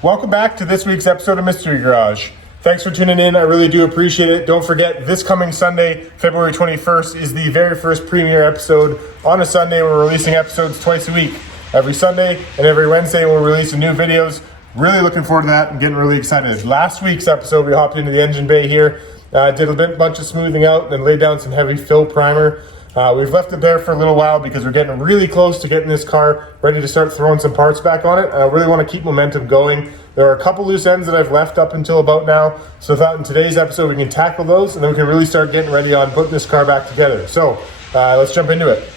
Welcome back to this week's episode of Mystery Garage. Thanks for tuning in. I really do appreciate it. Don't forget, this coming Sunday, February 21st, is the very first premiere episode. On a Sunday, we're releasing episodes twice a week. Every Sunday and every Wednesday, we'll release new videos. Really looking forward to that and getting really excited. Last week's episode, we hopped into the engine bay here, did a bunch of smoothing out, and laid down some heavy fill primer. We've left it there for a little while because we're getting really close to getting this car ready to start throwing some parts back on it. I really want to keep momentum going. There are a couple loose ends that I've left up until about now, so I thought in today's episode we can tackle those and then we can really start getting ready on putting this car back together. So let's jump into it.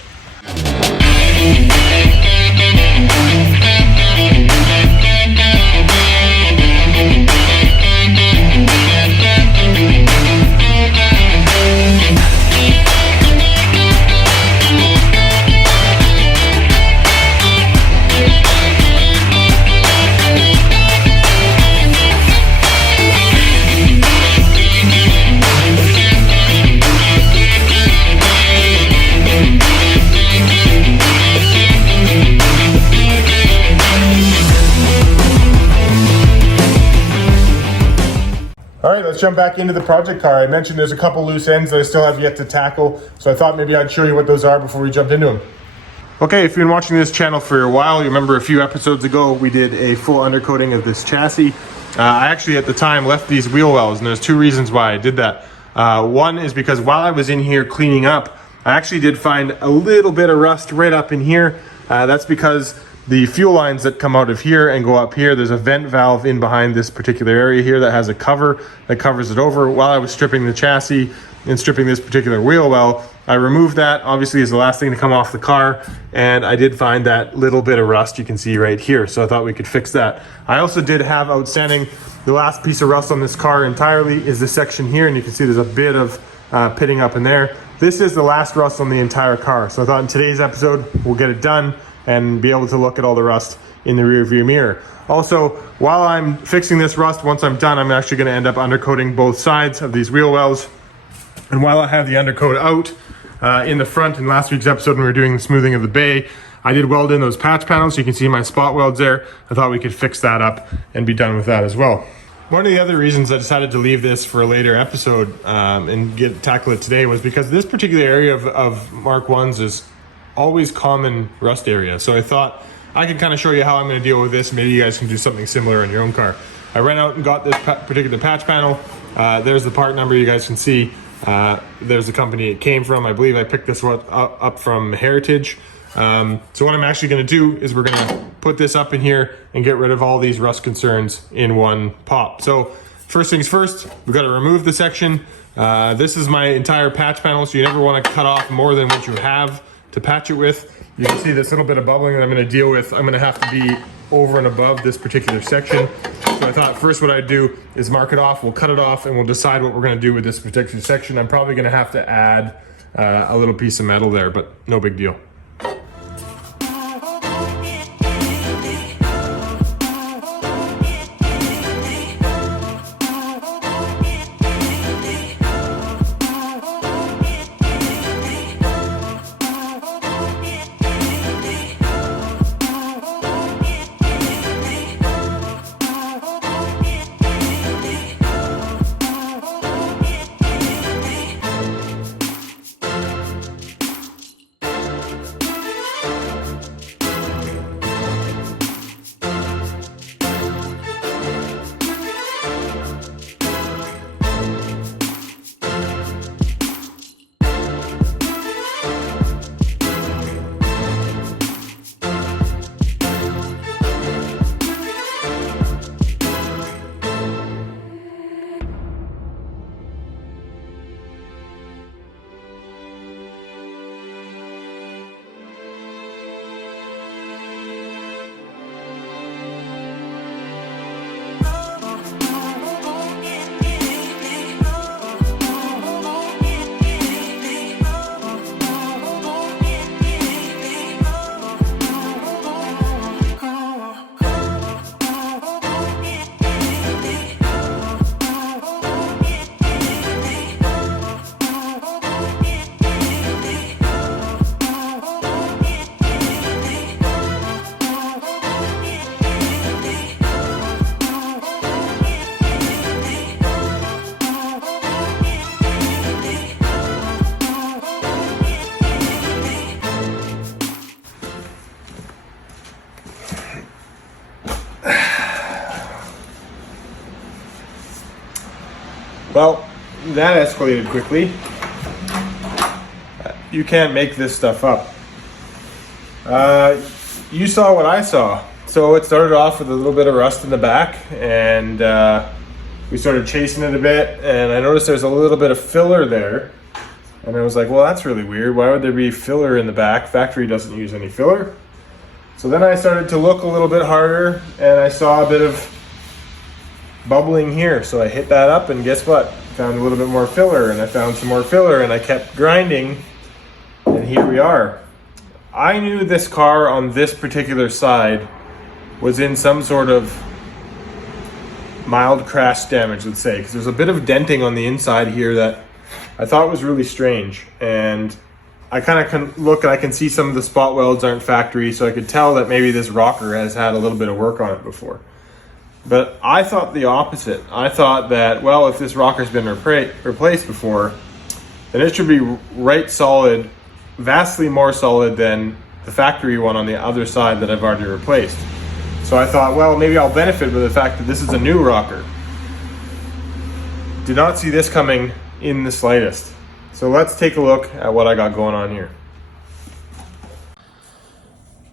Let's jump back into the project car. I mentioned there's a couple loose ends that I still have yet to tackle, so I thought maybe I'd show you what those are before we jumped into them. Okay, if you've been watching this channel for a while, you remember a few episodes ago we did a full undercoating of this chassis. I actually at the time left these wheel wells, and there's two reasons why I did that. One is because while I was in here cleaning up, I actually did find a little bit of rust right up in here. That's because the fuel lines that come out of here and go up here, there's a vent valve in behind this particular area here that has a cover that covers it over. While I was stripping the chassis and stripping this particular wheel well, I removed that, obviously is the last thing to come off the car, and I did find that little bit of rust you can see right here, so I thought we could fix that. I also did have outstanding, the last piece of rust on this car entirely is this section here, and you can see there's a bit of pitting up in there. This is the last rust on the entire car, so I thought in today's episode we'll get it done and be able to look at all the rust in the rear view mirror. Also, while I'm fixing this rust, once I'm done, I'm actually going to end up undercoating both sides of these wheel wells. And while I have the undercoat out in the front, in last week's episode when we were doing the smoothing of the bay, I did weld in those patch panels, so you can see my spot welds there. I thought we could fix that up and be done with that as well. One of the other reasons I decided to leave this for a later episode and tackle it today was because this particular area of Mk1's is always common rust area. So I thought I could kind of show you how I'm going to deal with this. Maybe you guys can do something similar in your own car. I ran out and got this particular patch panel. There's the part number you guys can see. There's the company it came from. I believe I picked this one up from Heritage. So what I'm actually going to do is we're going to put this up in here and get rid of all these rust concerns in one pop. So first things first, we've got to remove the section. This is my entire patch panel, so you never want to cut off more than what you have to patch it with. You can see this little bit of bubbling that I'm going to deal with. I'm going to have to be over and above this particular section. So I thought first what I'd do is mark it off, we'll cut it off, and we'll decide what we're going to do with this particular section. I'm probably going to have to add a little piece of metal there, but no big deal. Well, that escalated quickly. You can't make this stuff up. You saw what I saw. So it started off with a little bit of rust in the back, and we started chasing it a bit, and I noticed there's a little bit of filler there. And I was like, well, that's really weird. Why would there be filler in the back? Factory doesn't use any filler. So then I started to look a little bit harder, and I saw a bit of bubbling here. So I hit that up, and guess what? Found a little bit more filler, and I found some more filler, and I kept grinding, and here we are. I knew this car on this particular side was in some sort of mild crash damage, let's say, because there's a bit of denting on the inside here that I thought was really strange. And I kind of can look and I can see some of the spot welds aren't factory, so I could tell that maybe this rocker has had a little bit of work on it before. But I thought the opposite. I thought that, well, if this rocker's been replaced before, then it should be right solid, vastly more solid than the factory one on the other side that I've already replaced. So I thought, well, maybe I'll benefit with the fact that this is a new rocker. Did not see this coming in the slightest. So let's take a look at what I got going on here.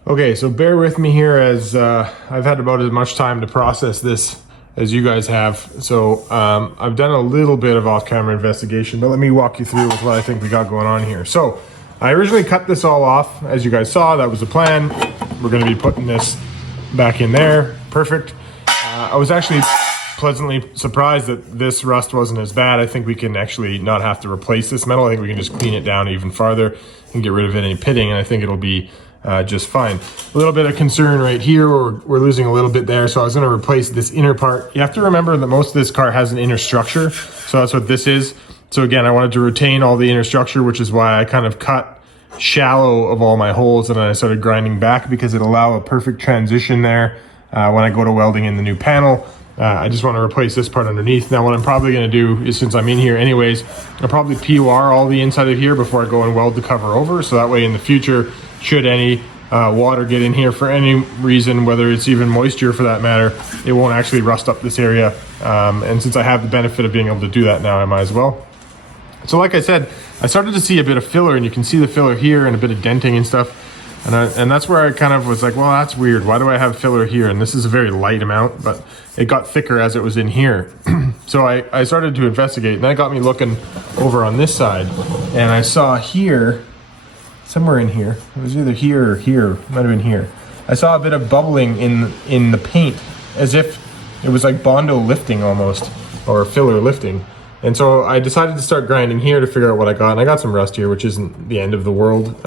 Okay, so bear with me here as I've had about as much time to process this as you guys have. So I've done a little bit of off-camera investigation, but let me walk you through with what I think we got going on here. So I originally cut this all off, as you guys saw. That was the plan. We're going to be putting this back in there. Perfect. I was actually pleasantly surprised that this rust wasn't as bad. I think we can actually not have to replace this metal. I think we can just clean it down even farther and get rid of any pitting, and I think it'll be just fine. A little bit of concern right here, we're losing a little bit there, so I was going to replace this inner part. You have to remember that most of this car has an inner structure, so that's what this is. So again, I wanted to retain all the inner structure, which is why I kind of cut shallow of all my holes, and then I started grinding back because it allowed a perfect transition there when I go to welding in the new panel. I just want to replace this part underneath. Now what I'm probably going to do is, since I'm in here anyways, I'll probably PUR all the inside of here before I go and weld the cover over, so that way in the future, should any water get in here for any reason, whether it's even moisture for that matter, it won't actually rust up this area. And since I have the benefit of being able to do that now, I might as well. So like I said, I started to see a bit of filler, and you can see the filler here and a bit of denting and stuff. And that's where I kind of was like, well, that's weird. Why do I have filler here? And this is a very light amount, but it got thicker as it was in here. So I started to investigate, and that got me looking over on this side. And I saw here, somewhere in here, it was either here or here, might have been here. I saw a bit of bubbling in the paint, as if it was like Bondo lifting almost, or filler lifting. And so I decided to start grinding here to figure out what I got. And I got some rust here, which isn't the end of the world.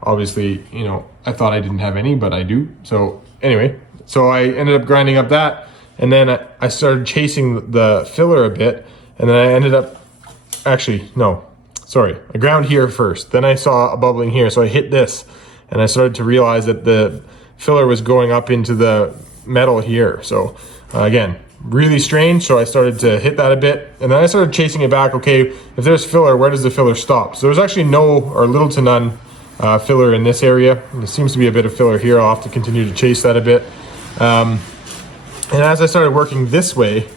Obviously, you know, I thought I didn't have any, but I do. So anyway, so I ended up grinding up that. And then I started chasing the filler a bit. And then I ended up, actually, no, sorry. I ground here first. Then I saw a bubbling here. So I hit this. And I started to realize that the filler was going up into the metal here. So again, really strange. So I started to hit that a bit, and then I started chasing it back. Okay, if there's filler, where does the filler stop? So there's actually no or little to none filler in this area. There seems to be a bit of filler here. I'll have to continue to chase that a bit. And as I started working this way,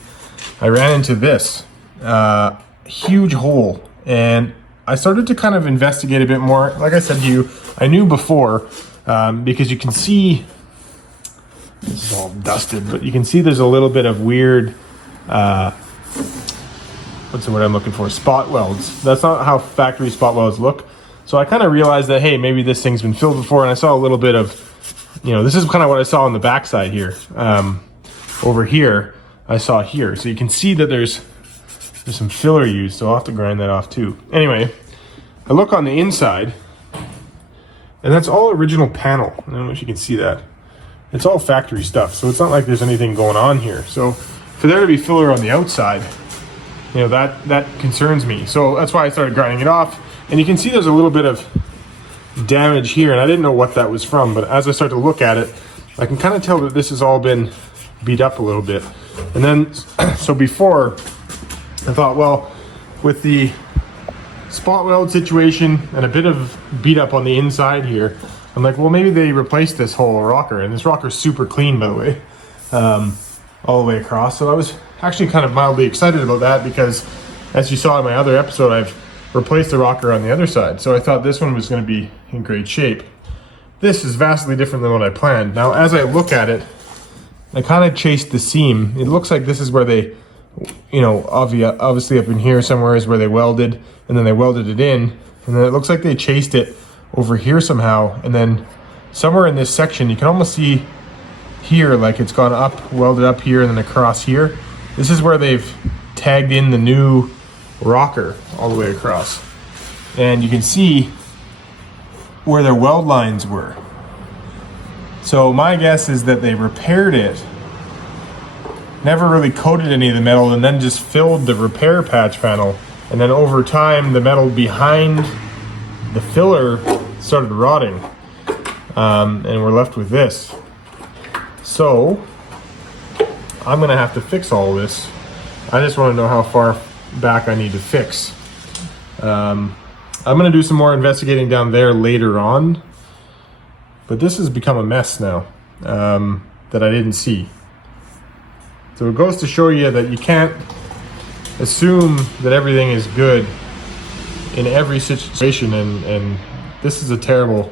I ran into this huge hole, and I started to kind of investigate a bit more. Like I said to you, I knew before because you can see this is all dusted, but you can see there's a little bit of weird, what's the word I'm looking for? Spot welds. That's not how factory spot welds look. So I kind of realized that, hey, maybe this thing's been filled before, and I saw a little bit of, you know, this is kind of what I saw on the backside here. Over here, I saw here. So you can see that there's some filler used, so I'll have to grind that off too. Anyway, I look on the inside, and that's all original panel. I don't know if you can see that. It's all factory stuff, so it's not like there's anything going on here. So for there to be filler on the outside, you know, that concerns me. So that's why I started grinding it off. And you can see there's a little bit of damage here, and I didn't know what that was from, but as I start to look at it, I can kind of tell that this has all been beat up a little bit. And then, so before, I thought, well, with the spot weld situation and a bit of beat up on the inside here, I'm like, well, maybe they replaced this whole rocker, and this rocker's super clean, by the way, all the way across. So I was actually kind of mildly excited about that because, as you saw in my other episode, I've replaced the rocker on the other side. So I thought this one was going to be in great shape. This is vastly different than what I planned. Now, as I look at it, I kind of chased the seam. It looks like this is where they, you know, obviously up in here somewhere is where they welded, and then they welded it in, and then it looks like they chased it over here somehow, and then somewhere in this section you can almost see here like it's gone up, welded up here and then across here. This is where they've tagged in the new rocker all the way across, and you can see where their weld lines were. So my guess is that they repaired it, never really coated any of the metal, and then just filled the repair patch panel, and then over time the metal behind the filler started rotting, and we're left with this. So I'm gonna have to fix all of this. I just want to know how far back I need to fix. I'm gonna do some more investigating down there later on, but this has become a mess now that I didn't see. So it goes to show you that you can't assume that everything is good in every situation, and this is a terrible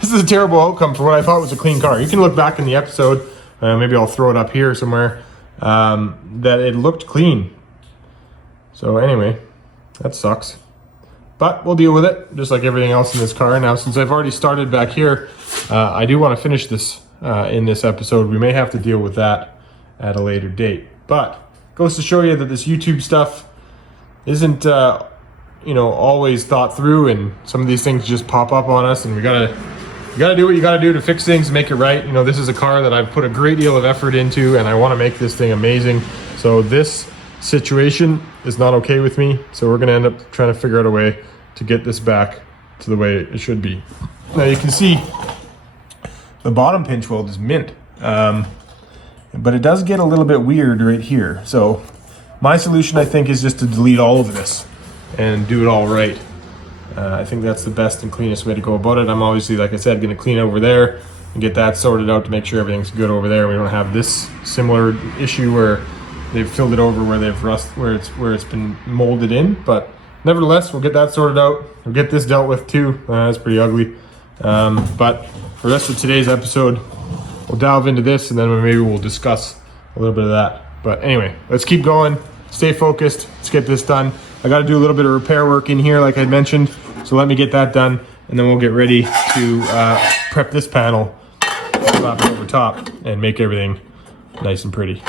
this is a terrible outcome for what I thought was a clean car. You can look back in the episode, maybe I'll throw it up here somewhere, that it looked clean. So anyway, that sucks. But we'll deal with it, just like everything else in this car. Now, since I've already started back here, I do want to finish this in this episode. We may have to deal with that at a later date. But goes to show you that this YouTube stuff isn't, you know, always thought through, and some of these things just pop up on us, and you gotta do what you gotta do to fix things, make it right. You know, this is a car that I've put a great deal of effort into, and I want to make this thing amazing. So this situation is not okay with me, so we're gonna end up trying to figure out a way to get this back to the way it should be. Now you can see the bottom pinch weld is mint, but it does get a little bit weird right here. So my solution, I think, is just to delete all of this and do it all right. I think that's the best and cleanest way to go about it. I'm obviously, like I said, going to clean over there and get that sorted out to make sure everything's good over there. We don't have this similar issue where they've filled it over where they've where it's been molded in. But nevertheless, we'll get that sorted out. We'll get this dealt with too. That's pretty ugly. But for the rest of today's episode, we'll delve into this, and then maybe we'll discuss a little bit of that. But anyway, let's keep going. Stay focused. Let's get this done. I got to do a little bit of repair work in here, like I mentioned. So let me get that done, and then we'll get ready to prep this panel, slap it over top, and make everything nice and pretty.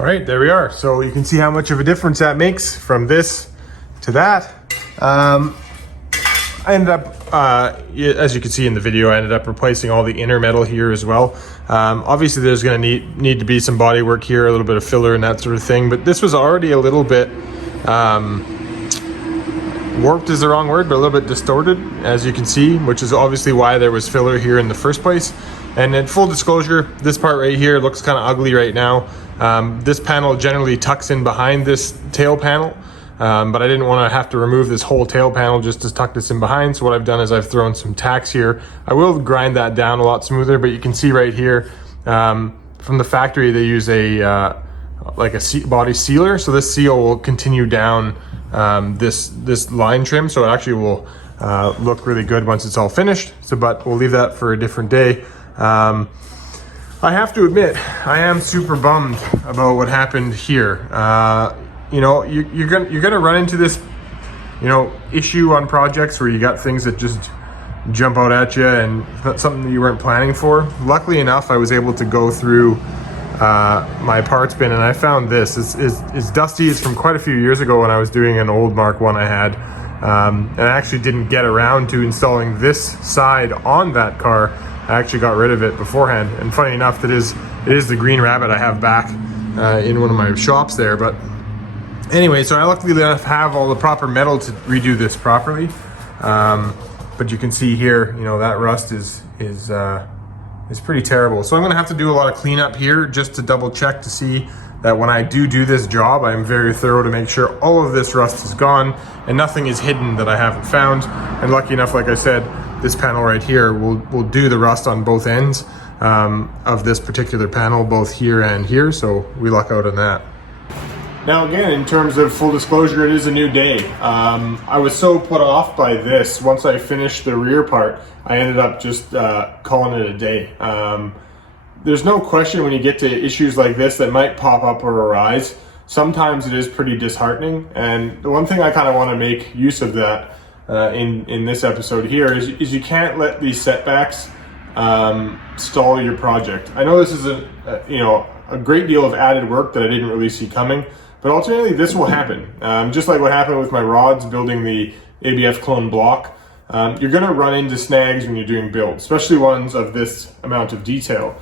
All right, there we are. So you can see how much of a difference that makes from this to that. I ended up, as you can see in the video, I ended up replacing all the inner metal here as well. Obviously there's gonna need to be some body work here, a little bit of filler and that sort of thing, but this was already a little bit, warped is the wrong word, but a little bit distorted, as you can see, which is obviously why there was filler here in the first place. And in full disclosure, this part right here looks kind of ugly right now. This panel generally tucks in behind this tail panel, but I didn't want to have to remove this whole tail panel just to tuck this in behind. So what I've done is I've thrown some tacks here. I will grind that down a lot smoother, but you can see right here, from the factory, they use a like a body sealer. So this seal will continue down this line trim, so it actually will look really good once it's all finished. So, but we'll leave that for a different day. I have to admit, I am super bummed about what happened here. You know, you're gonna run into this, you know, issue on projects where you got things that just jump out at you and something that you weren't planning for. Luckily enough, I was able to go through my parts bin, and I found this. It's dusty. It's from quite a few years ago when I was doing an old Mk1 I had, and I actually didn't get around to installing this side on that car. I actually got rid of it beforehand, and funny enough, it is the green rabbit I have back in one of my shops there. But anyway, so I luckily enough have all the proper metal to redo this properly. But you can see here, you know, that rust is pretty terrible. So I'm gonna have to do a lot of cleanup here just to double check to see that when I do this job, I'm very thorough to make sure all of this rust is gone and nothing is hidden that I haven't found. And lucky enough, like I said, this panel right here will do the rust on both ends of this particular panel, both here and here. So we luck out on that. Now again, in terms of full disclosure, it is a new day. I was so put off by this. Once I finished the rear part, I ended up just calling it a day. There's no question when you get to issues like this that might pop up or arise, sometimes it is pretty disheartening. And the one thing I kind of want to make use of that in this episode here is you can't let these setbacks stall your project. I know this is a great deal of added work that I didn't really see coming, but ultimately this will happen. Just like what happened with my rods building the ABF clone block, you're going to run into snags when you're doing builds, especially ones of this amount of detail.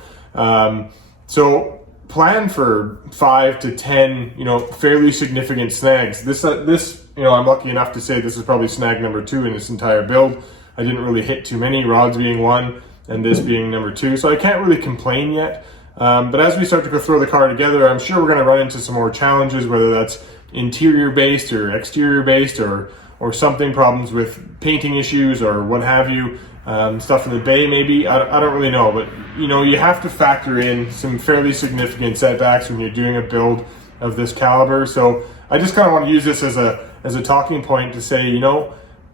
So plan for 5 to 10, fairly significant snags. This, I'm lucky enough to say this is probably snag number 2 in this entire build. I didn't really hit too many, rods being 1 and this being number 2. So I can't really complain yet. But as we start to go throw the car together, I'm sure we're going to run into some more challenges, whether that's interior based or exterior based or something, problems with painting issues or what have you, stuff in the bay maybe. I don't really know, but you have to factor in some fairly significant setbacks when you're doing a build of this caliber. So I just kind of want to use this as a talking point to say,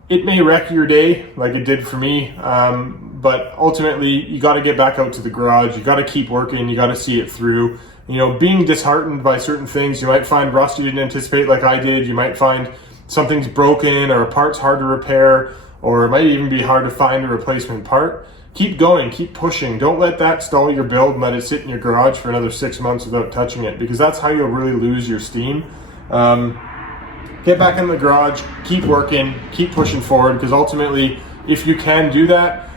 it may wreck your day like it did for me, but ultimately you got to get back out to the garage. You got to keep working. You got to see it through. Being disheartened by certain things, you might find rust you didn't anticipate like I did. You might find something's broken or a part's hard to repair, or it might even be hard to find a replacement part. Keep going, keep pushing. Don't let that stall your build and let it sit in your garage for another 6 months without touching it, because that's how you'll really lose your steam. Get back in the garage, keep working, keep pushing forward, because ultimately, if you can do that,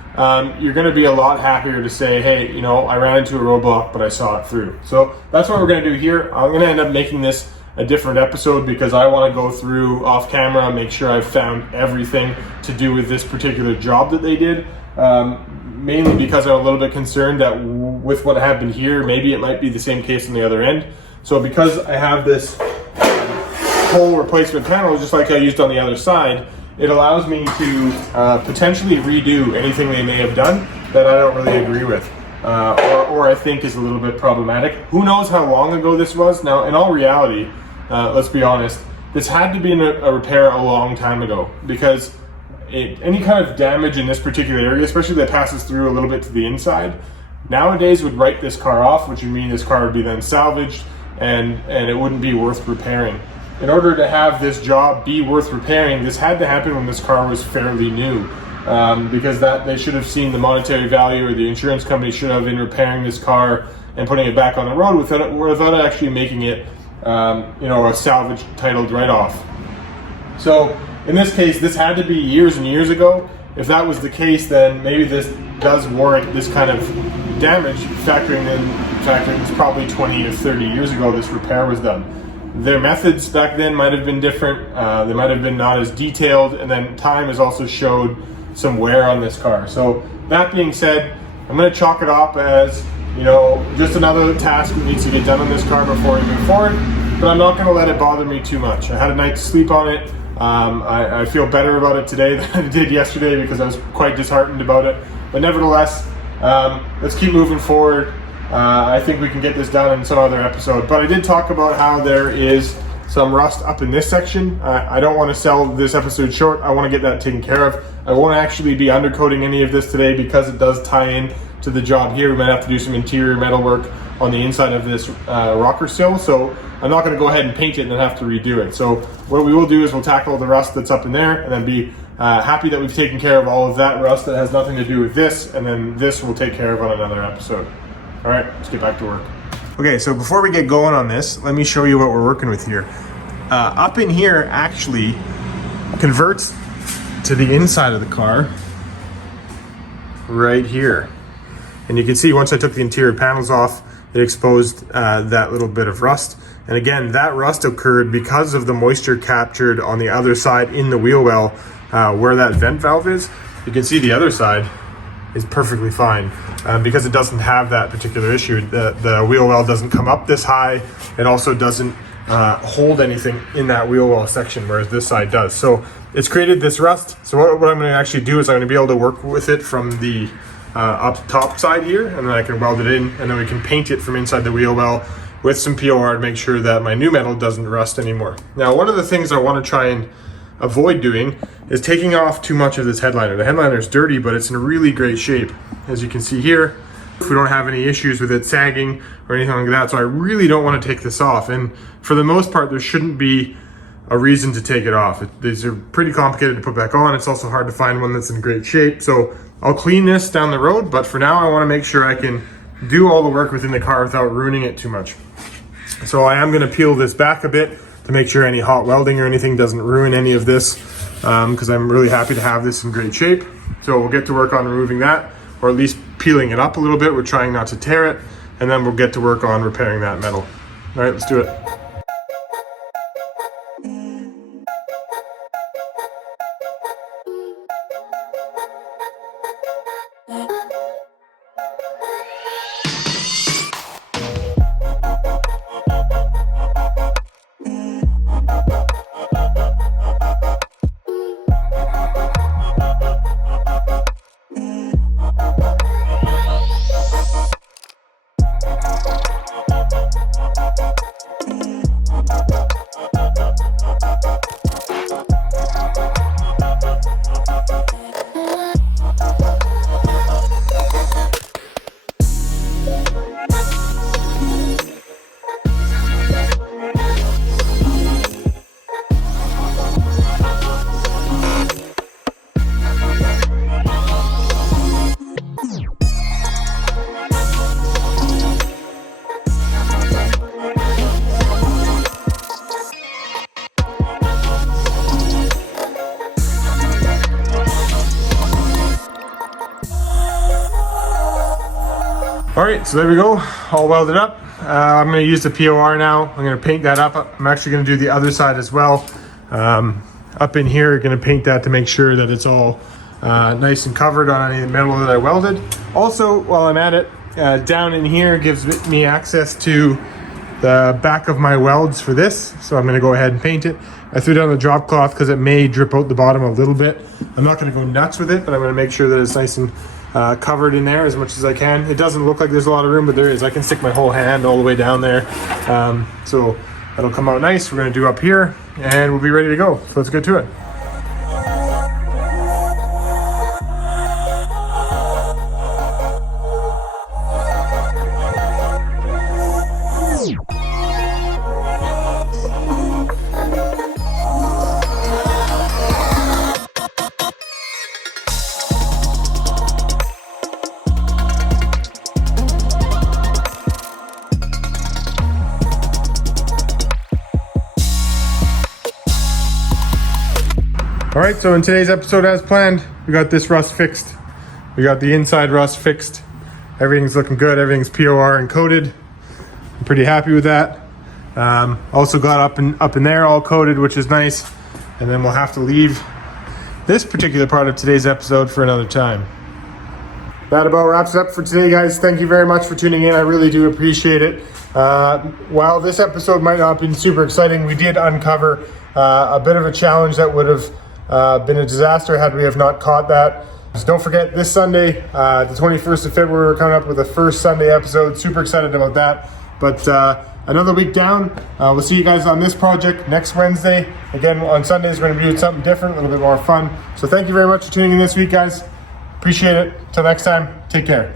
you're going to be a lot happier to say, hey, I ran into a roadblock, but I saw it through. So that's what we're going to do here. I'm going to end up making this a different episode because I want to go through off camera, make sure I've found everything to do with this particular job that they did. Mainly because I'm a little bit concerned that with what happened here, maybe it might be the same case on the other end. So because I have this whole replacement panel, just like I used on the other side, it allows me to potentially redo anything they may have done that I don't really agree with, or I think is a little bit problematic. Who knows how long ago this was? Now, in all reality, let's be honest, this had to be a repair a long time ago, because any kind of damage in this particular area, especially that passes through a little bit to the inside, nowadays would write this car off, which would mean this car would be then salvaged and it wouldn't be worth repairing. In order to have this job be worth repairing, this had to happen when this car was fairly new, because they should have seen the monetary value, or the insurance company should have, in repairing this car and putting it back on the road without actually making it, a salvage titled write-off. So in this case, this had to be years and years ago. If that was the case, then maybe this does warrant this kind of damage, factoring it's probably 20 to 30 years ago this repair was done. Their methods back then might have been different. They might have been not as detailed, and then time has also showed some wear on this car. So that being said, I'm going to chalk it up as, just another task that needs to get done on this car before we move forward, but I'm not going to let it bother me too much. I had a night to sleep on it. I feel better about it today than I did yesterday because I was quite disheartened about it. But nevertheless, let's keep moving forward. I think we can get this done in some other episode. But I did talk about how there is some rust up in this section. I don't want to sell this episode short. I want to get that taken care of. I won't actually be undercoating any of this today because it does tie in to the job here. We might have to do some interior metal work on the inside of this rocker sill. So I'm not going to go ahead and paint it and then have to redo it. So what we will do is we'll tackle the rust that's up in there and then be happy that we've taken care of all of that rust that has nothing to do with this, and then this we'll take care of on another episode. All right, let's get back to work. Okay, so before we get going on this, let me show you what we're working with here. Up in here actually converts to the inside of the car right here. And you can see once I took the interior panels off, it exposed that little bit of rust. And again, that rust occurred because of the moisture captured on the other side in the wheel well where that vent valve is. You can see the other side is perfectly fine because it doesn't have that particular issue. The wheel well doesn't come up this high. It also doesn't hold anything in that wheel well section, whereas this side does. So it's created this rust. So what I'm going to actually do is I'm going to be able to work with it from the up top side here, and then I can weld it in, and then we can paint it from inside the wheel well with some POR to make sure that my new metal doesn't rust anymore. Now, one of the things I want to try and avoid doing is taking off too much of this headliner. The headliner is dirty, but it's in really great shape. As you can see here, we don't have any issues with it sagging or anything like that, so I really don't want to take this off. And for the most part, there shouldn't be a reason to take it off. These are pretty complicated to put back on. It's also hard to find one that's in great shape. So I'll clean this down the road, but for now I want to make sure I can do all the work within the car without ruining it too much. So I am going to peel this back a bit to make sure any hot welding or anything doesn't ruin any of this, because I'm really happy to have this in great shape. So we'll get to work on removing that, or at least peeling it up a little bit. We're trying not to tear it, and then we'll get to work on repairing that metal. All right, let's do it. All right, so there we go, all welded up. I'm gonna use the POR now. I'm gonna paint that up. I'm actually gonna do the other side as well. Up in here, gonna paint that to make sure that it's all nice and covered on any metal that I welded. Also, while I'm at it, down in here gives me access to the back of my welds for this. So I'm gonna go ahead and paint it. I threw down the drop cloth because it may drip out the bottom a little bit. I'm not gonna go nuts with it, but I'm gonna make sure that it's nice and covered in there as much as I can. It doesn't look like there's a lot of room, but there is. I can stick my whole hand all the way down there. So that'll come out nice. We're gonna do up here and we'll be ready to go. So let's get to it. All right, so in today's episode, as planned, we got this rust fixed. We got the inside rust fixed. Everything's looking good. Everything's POR and coated. I'm pretty happy with that. Also got up in there all coated, which is nice. And then we'll have to leave this particular part of today's episode for another time. That about wraps it up for today, guys. Thank you very much for tuning in. I really do appreciate it. While this episode might not have been super exciting, we did uncover a bit of a challenge that would have been a disaster had we have not caught that. So don't forget, this Sunday, the 21st of February, we're coming up with the first Sunday episode. Super excited about that. But another week down. We'll see you guys on this project next Wednesday. Again, on Sundays, we're going to be doing something different, a little bit more fun. So thank you very much for tuning in this week, guys. Appreciate it. Till next time, take care.